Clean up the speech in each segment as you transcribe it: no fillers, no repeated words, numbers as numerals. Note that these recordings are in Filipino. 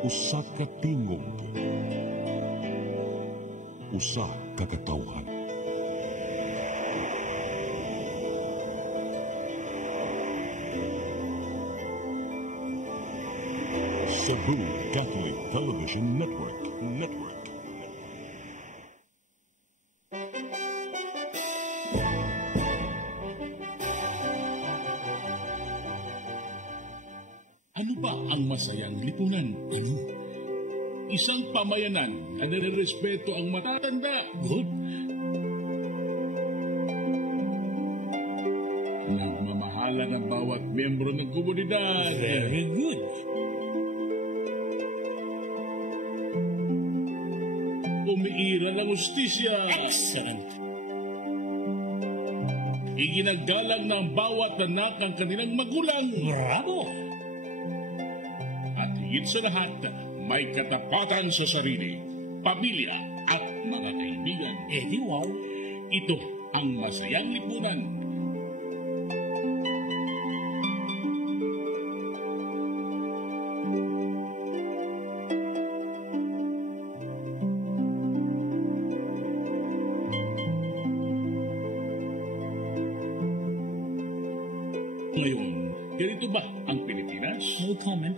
Usa ka tingog, usa ka katawhan. Cebu Catholic Television Network. Ano ba ang masayang lipunan? Ano? Isang pamayanan na nirespeto ang matatanda. Good. Nagmamahala ng bawat miyembro ng komunidad. Very good. Umiiral ang hustisya. Excellent. Iginagalang ng bawat anak ang kanilang magulang. Bravo. At higit sa lahat, may katapatan sa sarili, pamilya at mga kaibigan. Di wow. Ito ang masayang lipunan. Ngayon, ganito ba ang Pilipinas? No comment.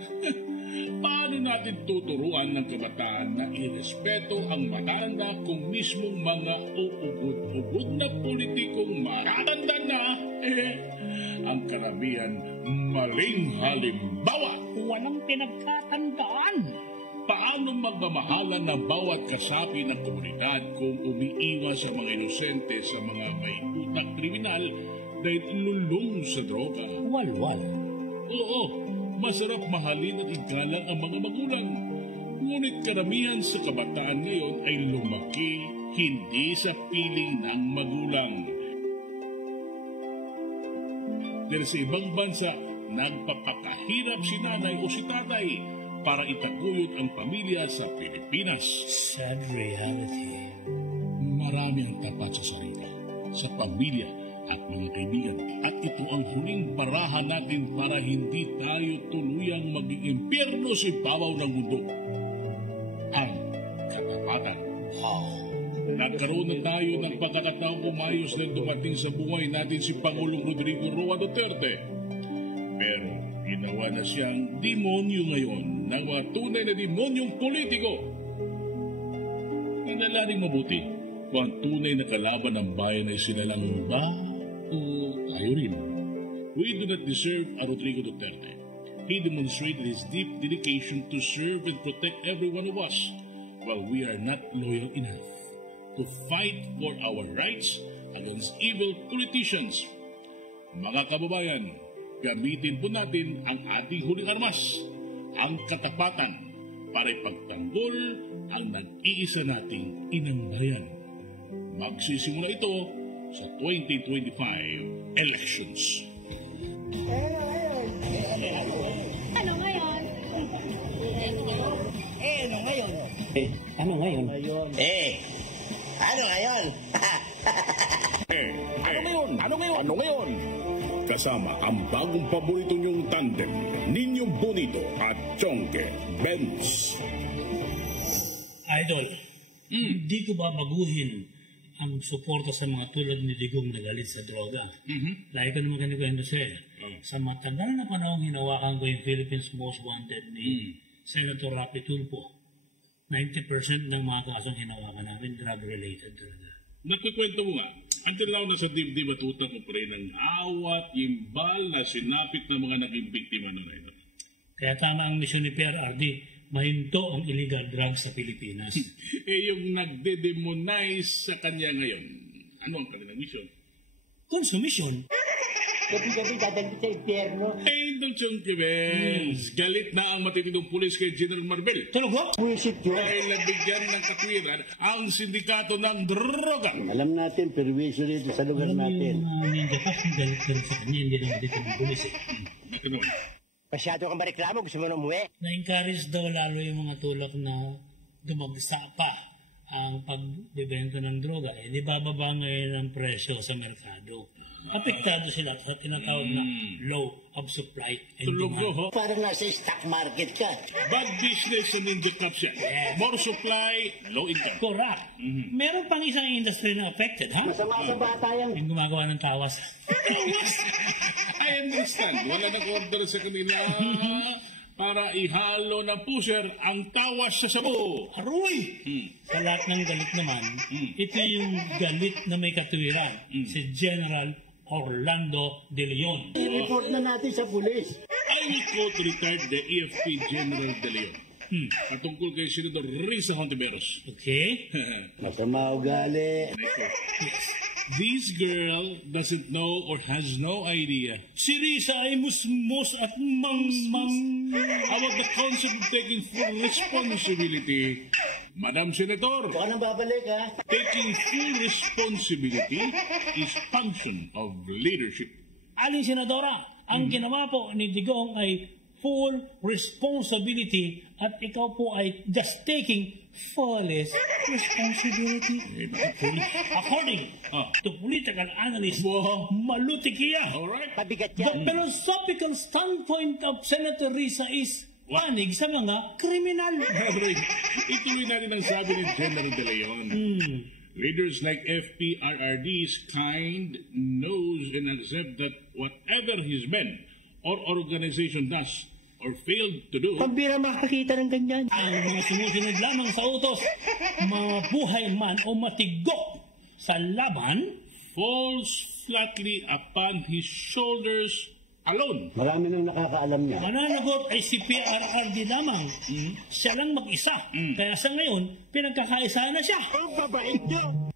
Paano natin tuturuan ng kabataan na irespeto ang matanda kung mismong mga uugod-ugod na politikong matatanda na, ang karamihan maling halimbawa? Walang pinagkatandaan. Paano magmamahalan ng bawat kasapi ng komunidad kung umiiwas sa mga inosente sa mga may utak kriminal dahil lulong sa droga? Walwal. Oo, masarap mahalin at igalang ang mga magulang. Ngunit karamihan sa kabataan ngayon ay lumaki hindi sa piling ng magulang. Dahil sa ibang bansa, nagpapakahirap si nanay o si tatay para itaguyod ang pamilya sa Pilipinas. Sad reality. Marami ang tapat sa sarili, sa pamilya at mga kaibigan. At ito ang huling barahan natin para hindi tayo tuluyang maging impyerno sa ibabaw ng mundo. Ang katapatan. Nagkaroon na tayo ng pagkakataong umayos na dumating sa buhay natin si Pangulong Rodrigo Roa Duterte. Pero ginawa na siyang demonyo ngayon ng mga tunay na demonyong politiko. Inalaring mabuti kung ang tunay na kalaban ng bayan ay sila lang ba o tayo rin. We do not deserve a Rodrigo Duterte. He demonstrated his deep dedication to serve and protect every one of us, while we are not loyal enough to fight for our rights against evil politicians. Mga kababayan, gamitin po natin ang ating huling armas, ang katapatan, para ipagtanggol ang nag-iisa nating inang bayan. Magsisimula ito sa 2025 elections. Ano ngayon? Ano ngayon? Ano ngayon? Kasama ang bagong paborito niyong tandem, Niño Bonito at Chonke Benz. Idol, hindi ko babaguhin ang suporta sa mga tulad ni Digong na galit sa droga. Lagi ko naman kanikwento sa'yo. Sa matagal na panahon hinawakan ko yung Philippines Most Wanted ni Senator Rapi Tulfo. 90% ng mga kasong hinawakan namin drug-related talaga. Nakikwento mo nga, until now nasa dibdib at utang ko pa rin ng awat, imbal na sinapit ng mga naging biktima na ito. Kaya tama ang misyon ni PRRD, mahinto ang illegal drugs sa Pilipinas. Yung nagde-demonize sa kanya ngayon, ano ang kanilang misyon? Consumption. Gabi-gabi dadalhin sa impyerno. Don't Chonke Benz, galit na ang matitindong pulis kay General Marbel. Tulog mo? Buisit yun. Dahil nabigyan ng katwiran ang sindikato ng droga. Alam natin, perwisyo rito sa lugar Alam mo natin. yung ninja pass yung galit sa kanya, hindi lang dito ng pulis eh. Ano? Masyado kang mareklamo, gusto mo na umuwi? Na-encourage daw lalo yung mga tulak na dumagsa pa ang pagbibenta ng droga. Di bababa ngayon ang presyo sa merkado. apektado sila sa tinatawag na law of supply and Tulog ko, demand. ho. Parang nasa stock market ka. Bad business and in the cups yan. More supply, low income. Correct. Meron pang isang industry na affected, ha? Masama sa bata yan. Yung gumagawa ng tawas. I understand. Wala nag-order sa kanila para ihalo ng pusher ang tawas sa sabo. Aroy! Sa lahat ng galit naman, ito yung galit na may katuwiran. Si General Orlando De Leon. I-report na natin sa pulis. I will quote retired the EFP General De Leon. Patungkol kay Senador Risa Hontiveros. Okay? Masama ugali. This girl doesn't know or has no idea Si Risa ay musmos at mangmang. about the concept of taking full responsibility. Madam Senator, Ikaw nang babalik, ha? taking full responsibility is function of leadership. Aling Senadora, ang ginawa po ni Digong ay full responsibility at ikaw po ay just taking fullest responsibility. According to political analyst Wow. Malutikia, Alright? Pabigat the yan. philosophical standpoint of Senator Risa is panig sa mga kriminal. Alright. Ituloy natin ang sabi ni General De Leon. Leaders like FPRRD's kind knows and accept that whatever his men or organization does or failed to do, Pambira makakita ng ganyan. Ang mga sumusunod lamang sa utos, mabuhay man o matigok sa laban, falls flatly upon his shoulders alone. Marami nang nakakaalam niya. mananagot ay si PRRD lamang. Siya lang mag-isa. Kaya sa ngayon, pinagkakaisa na siya. Ang babait niyo.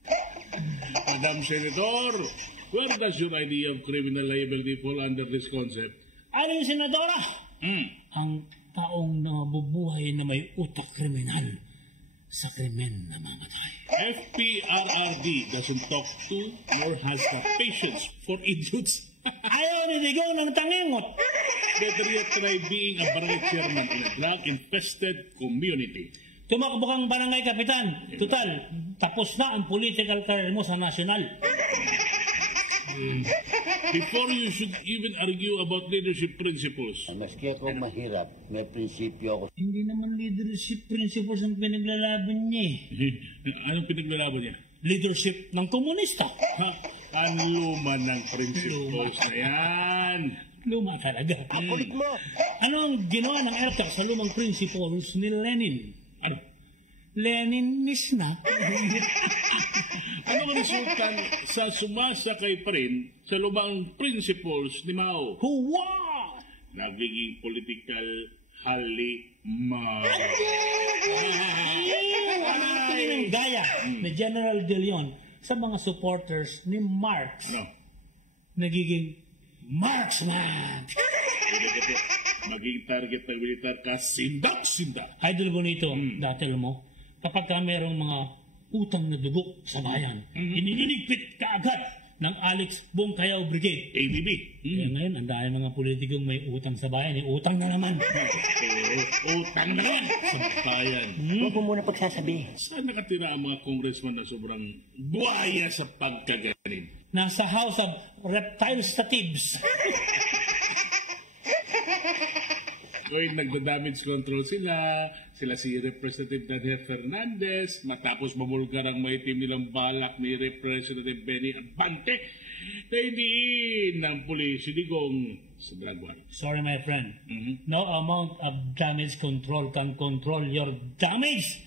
Madam Senator, where does your idea of criminal liability fall under this concept? Aling Senadora, ang taong nabubuhay na may utak kriminal sa krimen na mamatay. FPRRD doesn't talk to nor has the patience for idiots. Ayaw ni Digong ng tangingot. Better yet try being a barangay chairman in a drug-infested community. Tumakbo kang barangay kapitan. Total, tapos na ang political career mo sa nasyonal. Before you should even argue about leadership principles, Maski ako mahirap, may prinsipyo ako. Hindi naman leadership principles ang pinaglalaban niya eh. anong pinaglalaban niya? Leadership ng komunista. Ha? Ang luma ng principles na yan. Luma talaga. Kulit mo. Ano ang ginawa ng ERTA sa lumang principles ni Lenin? Ano? Leninist na. Ano ang resulta sa sumasakay pa rin sa lumang principles ni Mao? Huwa! Nagiging political halimaw. Ano ng gaya ni General De Leon sa mga supporters ni Marx? No. Nagiging Marxman. Maging target ng militar ka, sindak-sindak. Idol Bonito, dati alam mo, kapag ka merong mga utang na dugo sa bayan, iniligpit ka agad ng Alex Bongkayaw Brigade. ABB. Kaya ngayon, ang dahil mga politikong may utang sa bayan, utang na naman. Utang na naman sa bayan. Huwag mo muna pagsasabi. Saan nakatira ang mga congressman na sobrang buhaya sa pagkaganin? Nasa House of Reptilestatives. Oy, nagda-damage control sila si Representative Daniel Fernandez, matapos mamulgar ang maitim nilang balak ni Representative Benny Abante, na hindi ng pulis si Digong sa drug war. Sorry, my friend. No amount of damage control can control your damage.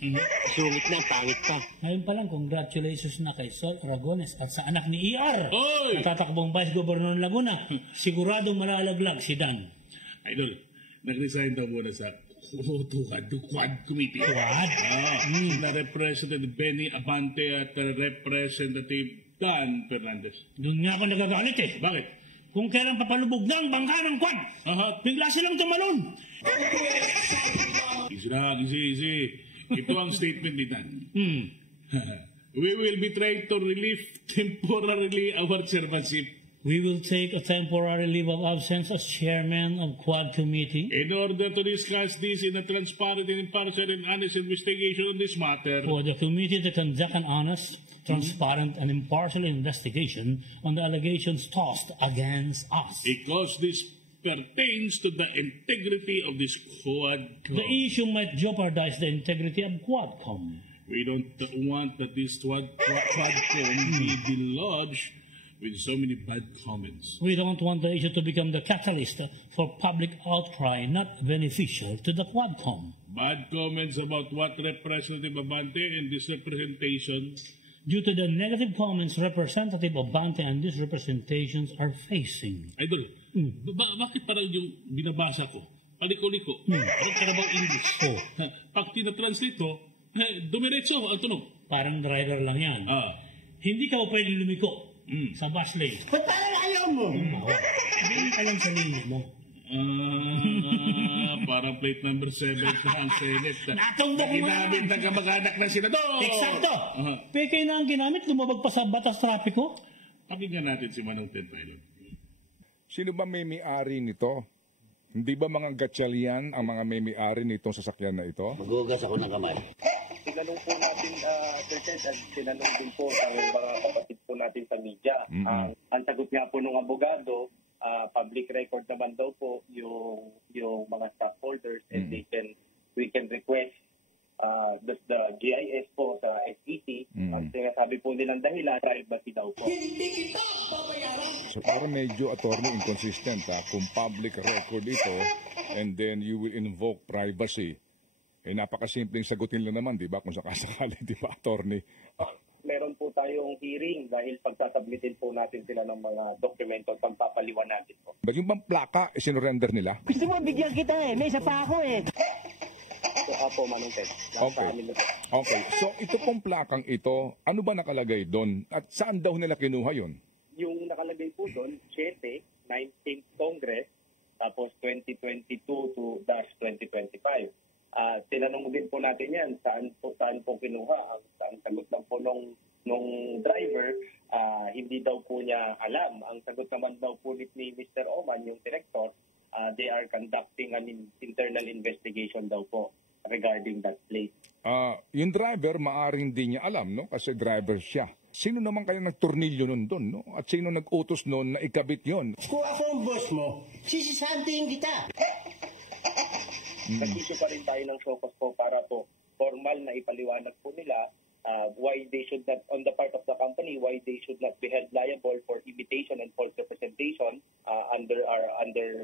Sungit na, pangit pa. Ngayon pa lang, congratulations na kay Sol Aragones at sa anak ni ER. Oy! Natatakbong Vice Governor ng Laguna. Siguradong malalaglag si Dan. Idol, nag-resign daw muna sa Quad Committee. Quad? Na Representative Benny Abante at Representative Dan Fernandez. Doon nga ako nagagalit eh. Bakit? Kung kailan papalubog na ang bangka ng Quad, bigla silang tumalon. Easy. Ito ang statement ni Dan. We will be trying to relieve temporarily our chairmanship We will take a temporary leave of absence as chairman of Quad Committee in order to discuss this in a transparent and impartial and honest investigation on this matter. for the committee to conduct an honest, transparent and impartial investigation on the allegations tossed against us. Because this pertains to the integrity of this Quadcom. The issue might jeopardize the integrity of Quadcom. We don't want that this Quadcom be deluged with so many bad comments. We don't want the issue to become the catalyst for public outcry not beneficial to the Quadcom. Bad comments about what Representative Abante and this representation. Due to the negative comments Representative Abante and these representations are facing. Idol, bakit parang yung binabasa ko? Paliko-liko. Parang karabang English. Oh. Pag tinatranslate ko, dumiretso ang tunog. Parang driver lang yan. Hindi ka pa pwede lumiko sa bus lane. Ba't parang ayaw mo? Hindi ka lang sa linya mo. Parang plate number 7 sa ang Senate. Natumbok mo Ginamit ng kamag-anak ng senador. Eksakto! Pekay na ang ginamit, lumabag pa sa batas trapiko. Pakinggan natin si Manong Ted Pilot. Sino ba may-ari nito? Hindi ba mga gatsyalian ang mga may-ari nitong sasakyan na ito? Magugas ako ng kamay. Tinanong po natin, Sir Ted, at tinanong din po ang mga kapatid po natin sa media. Ang sagot nga po ng abogado, public record naman daw po yung mga stockholders and we can request the GIS po sa SEC. Ang sinasabi po nilang dahilan, privacy daw po. So parang medyo attorney inconsistent kung public record ito and then you will invoke privacy. Napakasimpleng sagutin lang naman, di ba? Kung sakasakali, di ba, attorney? Meron po tayong hearing dahil pagsasubmitin po natin sila ng mga dokumento at pagpapaliwan natin po. Ba't yung bang plaka, sinurrender nila? Gusto mo bigyan kita may isa pa ako So, Manong Ted. Okay. So, ito pong plakang ito, ano ba nakalagay doon? At saan daw nila kinuha yun? Yung nakalagay po doon, 7, 19th Congress, tapos 2022 to -2025. Tinanong din po natin yan, saan po kinuha. Ang sagot lang po nung driver, hindi daw po niya alam. Ang sagot naman daw po ni Mr. Oman, yung director, they are conducting an internal investigation daw po regarding that plate. Yung driver, maaring di niya alam, no? Kasi driver siya. Sino naman kaya nagtornilyo nun doon, no? At sino nag-utos nun na ikabit yon? Kung ako ang boss mo, sisisantiin kita. Nag-issue pa rin tayo ng showcase po para po formal na ipaliwanag po nila why they should not, on the part of the company, why they should not be held liable for imitation and false representation under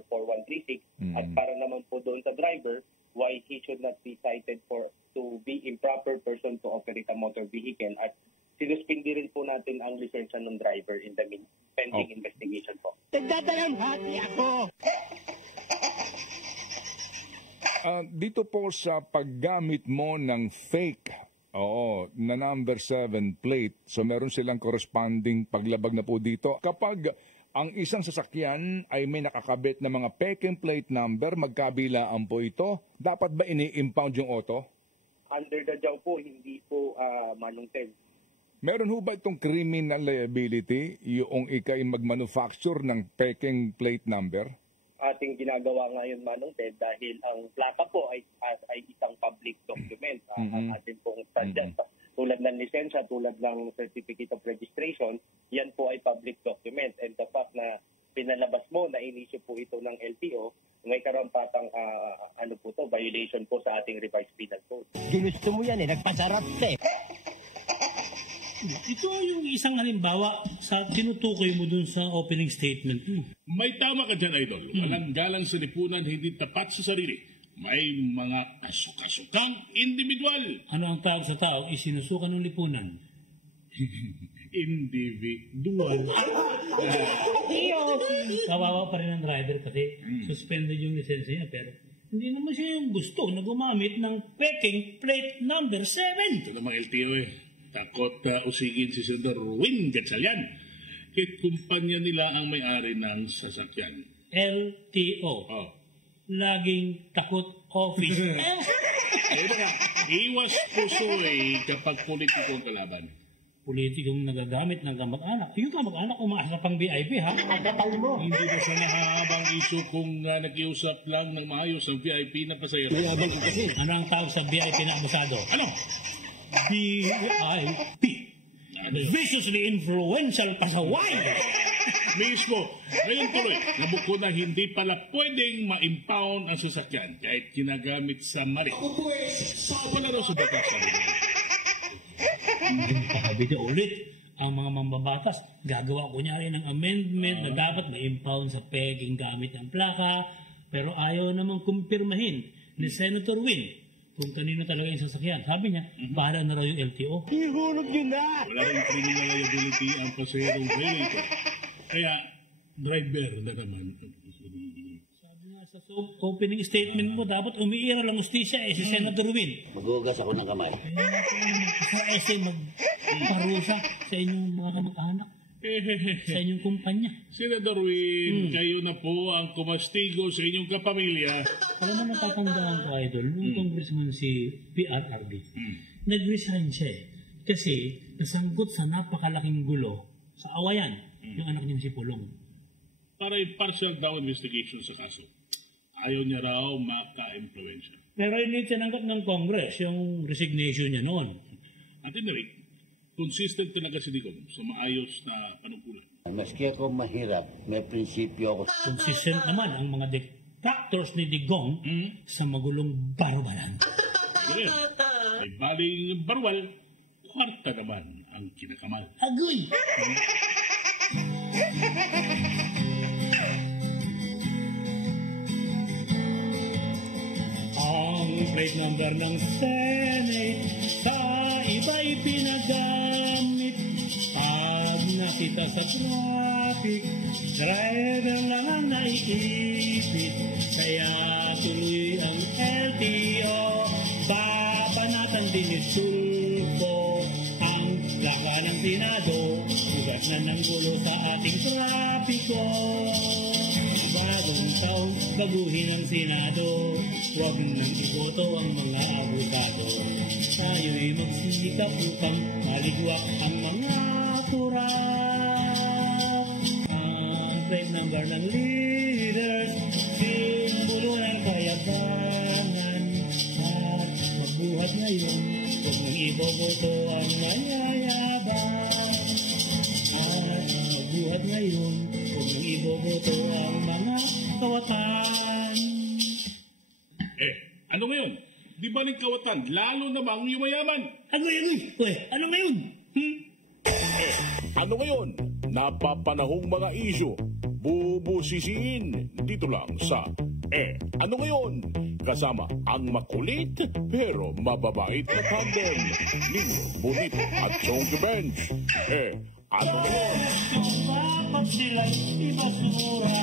4136. At para naman po doon sa driver, why he should not be cited to be improper person to operate a motor vehicle. At sinuspindi rin po natin ang lisensya ng driver in the pending investigation po. Nagdadalamhati ako. Dito po sa paggamit mo ng fake, na number 7 plate, so meron silang corresponding paglabag na po dito. Kapag ang isang sasakyan ay may nakakabit na mga peking plate number, magkabilaan po ito, dapat ba ini-impound yung auto? Under the jaw po, hindi po Manong Ted. Meron ho ba itong criminal liability yung ikay mag-manufacture ng peking plate number? Ating ginagawa ngayon, Manong Ted, dahil ang plaka po ay isang public document. Ang ating pong standard, tulad ng lisensya, tulad ng certificate of registration, yan po ay public document. And the fact na pinalabas mo na inisyo po ito ng LTO, may karampatang violation po sa ating revised penal code. Ginusto mo yan nagpasarap Ito yung isang halimbawa sa tinutukoy mo dun sa opening statement mo. May tama ka dyan, Idol. Walang galang sa lipunan, hindi tapat sa sarili. May mga kasukasukang individual. Ano ang tawag sa tao? Isinusukan ng lipunan. Individual. Kawawa pa rin ang driver kasi suspended yung lisensya niya pero hindi naman siya yung gusto na gumamit ng peking plate number 7. Ito namang LTO Takot usigin si Senador Win Gatchalian. Kahit kumpanya nila ang may-ari ng sasakyan. LTO. Laging takot office. Iwas pusoy kapag politiko ang kalaban. Politikong nagagamit ng kamag-anak. Yung kamag-anak umaasa pang VIP, ha? Hindi ba sa mahabang iso kung nakiusap lang ng maayos ang VIP na pasayero? Ano ang tawag sa VIP na abusado? Ano? VIP. viciously influential pasaway. Mismo, ngayon tuloy, nabuko na hindi pala pwedeng ma-impound ang sasakyan kahit ginagamit sa mali. Wala raw sa batas. Hindi pakabida ulit ang mga mambabatas. Gagawa ko niya rin ng amendment na dapat ma-impound sa pegging gamit ang plaka, pero ayaw namang kumpirmahin ni Senator Win kung kanino talaga yung sasakyan. Sabi niya, bahala na raw yung LTO. Ihulog nyo na! Wala rin criminal liability ang pasaherong violator. Kaya, driver na naman. Sabi nga sa opening statement mo, dapat umiira lang ustisya si Senator Win. Magugas ako ng kamay. Sa essay magparusa sa inyong mga kamag-anak, sa inyong kumpanya. Senator Win, kayo na po ang kumastigo sa inyong kapamilya. Alam mo, natatandaan ko, Idol, nung congressman si PRRD, nag-resign siya kasi nasangkot sa napakalaking gulo sa awayan yung anak niya si Pulong. Para i-partial down investigation sa kaso. Ayaw niya raw maka-influensya. Pero hindi tinanggap ng Congress yung resignation niya noon. At Rick, consistent talaga si Digong sa maayos na panungkulan. Maski ako mahirap, may prinsipyo ako. Consistent naman ang mga detractors ni Digong sa magulong barbaran. Yes, may baling barwal, kwarta naman ang kinakamal. Agoy! Ang plate number ng Senate sa iba'y pinagamit. Pag nakita sa traffic, driver lang ang naiipit. Kaya tuloy ang LTO, papanatan din ni Sulfo ang plaka ng Senado. Ugat na ng gulo sa ating trapiko. Bagong taon, baguhin ang Senado. Huwag nang iboto ang mga abogado. Tayo'y magsikap upang maligwak ang mga kurap. Ang plate number ng leaders, simbolo ng kayabangan. At magbuhat ngayon, huwag nang iboboto ang mayayabang. At magbuhat ngayon, huwag nang iboboto ang mga kawatan. Ano ngayon? Di ba ng kawatan, lalo namang yumayaman? Agoy! Uy, ano ngayon? Ano ngayon? Napapanahong mga isyu. Bubusisiin dito lang sa Ano Ngayon? Kasama ang makulit pero mababait na tandem ni Bonito at Chonky Bench. Ano Ngayon? Dapat silang ibasura.